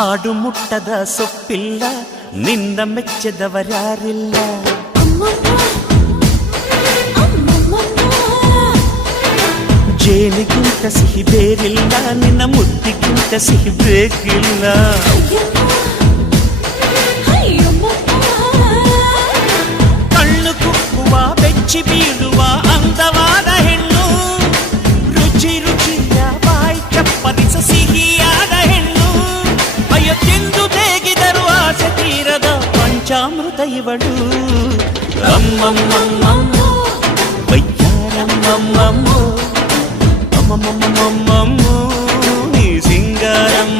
ಆಡು ಮುಟ್ಟದ ಸೊಪ್ಪಿಲ್ಲ ನಿನ್ನ ಮೆಚ್ಚದವರ್ಯಾರಿಲ್ಲ ಜೇನಿಗಿಂತ ಸಿಹಿ ಬೇರಿಲ್ಲ ನಿನ್ನ ಮುದ್ದಿಗಿಂತ ಸಿಹಿ ಬೇಕಿಲ್ಲ ಕಣ್ಣು ಕುಕ್ಕುವ ಬೆಚ್ಚಿ ಬೀಳುವ ಅಂದವಾದ ಹೆಣ್ಣು ರುಚಿ ರುಚಿಯ ಬಾಯಿ ಚಪ್ಪರಿಸ ಸಿಹಿಯಾದ ಹೆಣ್ಣು ಅಯ್ಯೋ ತಿಂದು ಬೇಗಿದರು ಆಸೆ ತೀರದ ಪಂಚಾಮೃತ ಇವಳು ಅಮ್ಮಮ್ಮಮ್ಮಮ್ಮ ವಯ್ಯಾರಮ್ಮಮ್ಮಮ್ಮ ಅಮ್ಮಮ್ಮಮ್ಮಮ್ಮಮ್ಮ ನೀ ಸಿಂಗಾರಮ್ಮ